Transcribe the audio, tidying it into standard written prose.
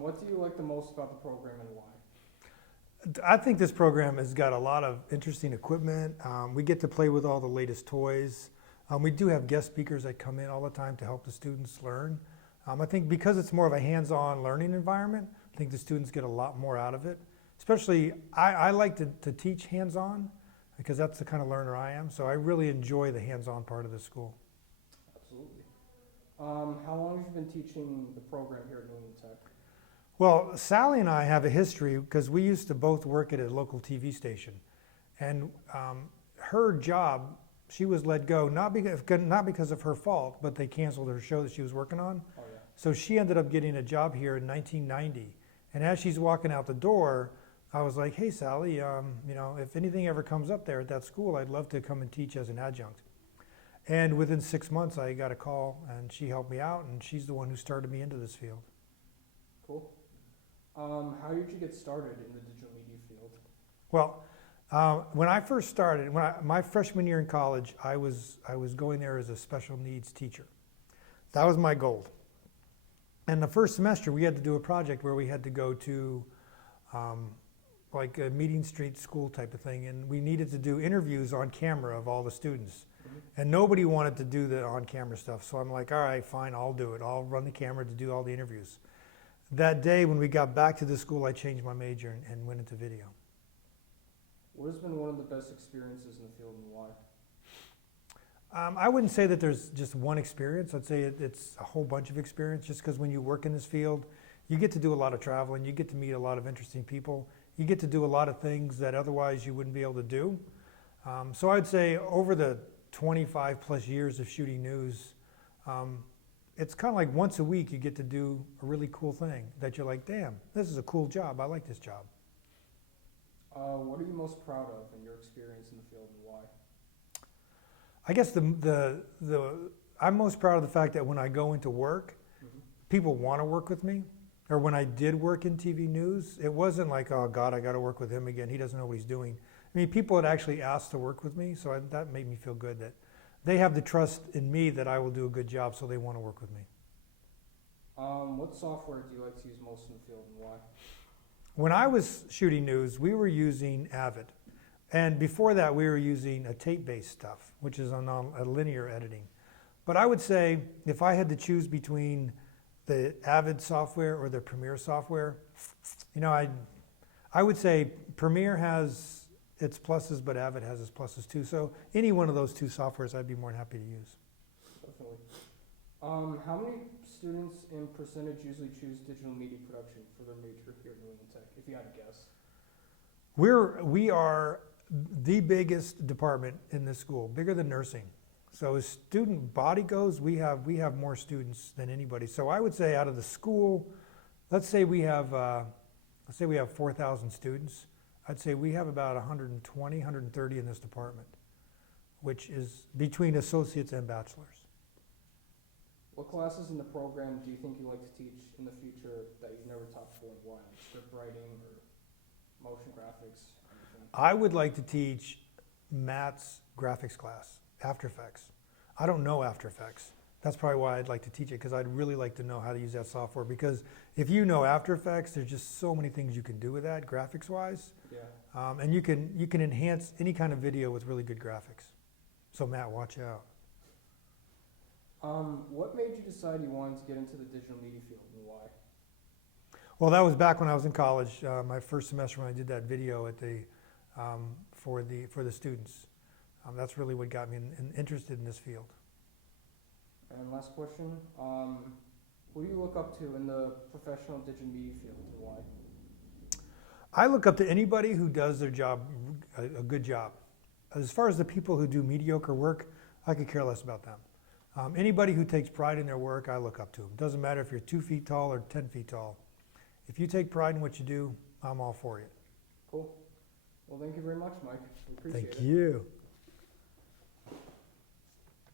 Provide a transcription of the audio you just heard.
What do you like the most about the program and why? I think this program has got a lot of interesting equipment. We get to play with all the latest toys. We do have guest speakers that come in all the time to help the students learn. I think because it's more of a hands-on learning environment, I think the students get a lot more out of it. Especially, I like to teach hands-on because that's the kind of learner I am. So I really enjoy the hands-on part of the school. Absolutely. How long have you been teaching the program here at New England Tech? Well, Sally and I have a history because we used to both work at a local TV station. And her job, she was let go, not because of her fault, but they canceled her show that she was working on. Oh, yeah. So she ended up getting a job here in 1990. And as she's walking out the door, I was like, hey, Sally, if anything ever comes up there at that school, I'd love to come and teach as an adjunct. And within 6 months, I got a call, and she helped me out, and she's the one who started me into this field. Cool. How did you get started in the digital media field? Well, when I first started, my freshman year in college, I was going there as a special needs teacher. That was my goal. And the first semester, we had to do a project where we had to go to like a Meeting Street school type of thing, and we needed to do interviews on camera of all the students. And nobody wanted to do the on-camera stuff, so I'm like, all right, fine, I'll do it. I'll run the camera to do all the interviews. That day, when we got back to the school, I changed my major and went into video. What has been one of the best experiences in the field and why? I wouldn't say that there's just one experience. I'd say it's a whole bunch of experience, just because when you work in this field, you get to do a lot of traveling, you get to meet a lot of interesting people, you get to do a lot of things that otherwise you wouldn't be able to do. So I'd say over the 25 plus years of shooting news, it's kind of like once a week you get to do a really cool thing that you're like, damn, this is a cool job, I like this job. What are you most proud of in your experience in the field and why? I guess I'm most proud of the fact that when I go into work, people want to work with me. Or when I did work in TV news, it wasn't like, oh God, I got to work with him again. He doesn't know what he's doing. I mean, people had actually asked to work with me, so that made me feel good that they have the trust in me that I will do a good job, so they want to work with me. What software do you like to use most in the field and why? When I was shooting news, we were using Avid. And before that, we were using a tape-based stuff, which is on a linear editing. But I would say if I had to choose between the Avid software or the Premiere software, I would say Premiere has its pluses, but Avid has its pluses too. So any one of those two softwares, I'd be more than happy to use. Definitely. How many students in percentage usually choose digital media production for their major here at New England Tech, if you had to guess? We are the biggest department in this school, bigger than nursing. So as student body goes, we have more students than anybody. So I would say out of the school, let's say we have 4,000 students. I'd say we have about 120, 130 in this department, which is between associates and bachelors. What classes in the program do you think you'd like to teach in the future that you've never taught before and why? Like script writing or motion graphics? Anything? I would like to teach Matt's graphics class, After Effects. I don't know After Effects. That's probably why I'd like to teach it, because I'd really like to know how to use that software. Because if you know After Effects, there's just so many things you can do with that, graphics-wise. Yeah. And you can enhance any kind of video with really good graphics. So Matt, watch out. What made you decide you wanted to get into the digital media field and why? Well, that was back when I was in college, my first semester when I did that video at for the students. That's really what got me interested in this field. And last question, who do you look up to in the professional digital media field and why? I look up to anybody who does their job, a good job. As far as the people who do mediocre work, I could care less about them. Anybody who takes pride in their work, I look up to them. Doesn't matter if you're 2 feet tall or 10 feet tall. If you take pride in what you do, I'm all for you. Cool. Well, thank you very much, Mike. We appreciate it. Thank you.